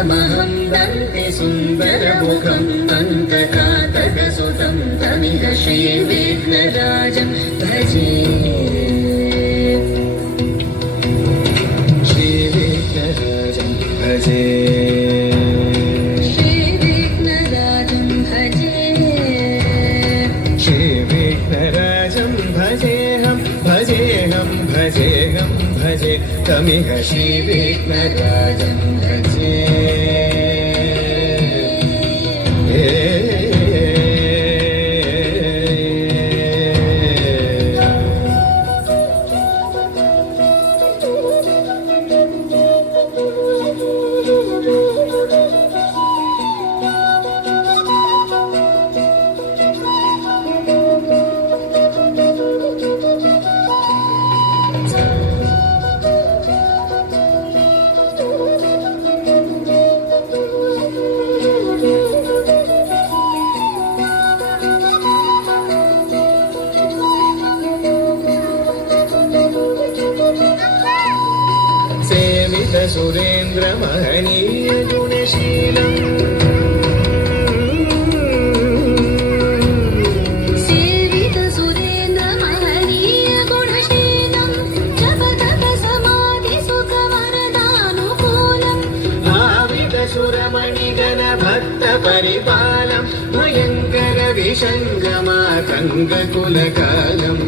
तमहं वन्दे सुन्दरमुखं दन्तकातकसुतं तमिह श्रीविघ्नराजं भजे श्रीविघ्नराजं भजे श्रीविघ्नराजं भजे श्रीविघ्नराजं भजेऽहं भजेऽहं भजेऽहं भजे तमिह श्रीविघ्नराजं भजे सुरेन्द्र महनीय गुणशीलम् सेवित सुरेन्द्र महनीय गुणशीलम् जप तप समाधि सुख वरदानुकूलम् भावित सुरमणिगण भक्त परिपालम् भयङ्कर विषङ्गमातङ्ग कुलकालम्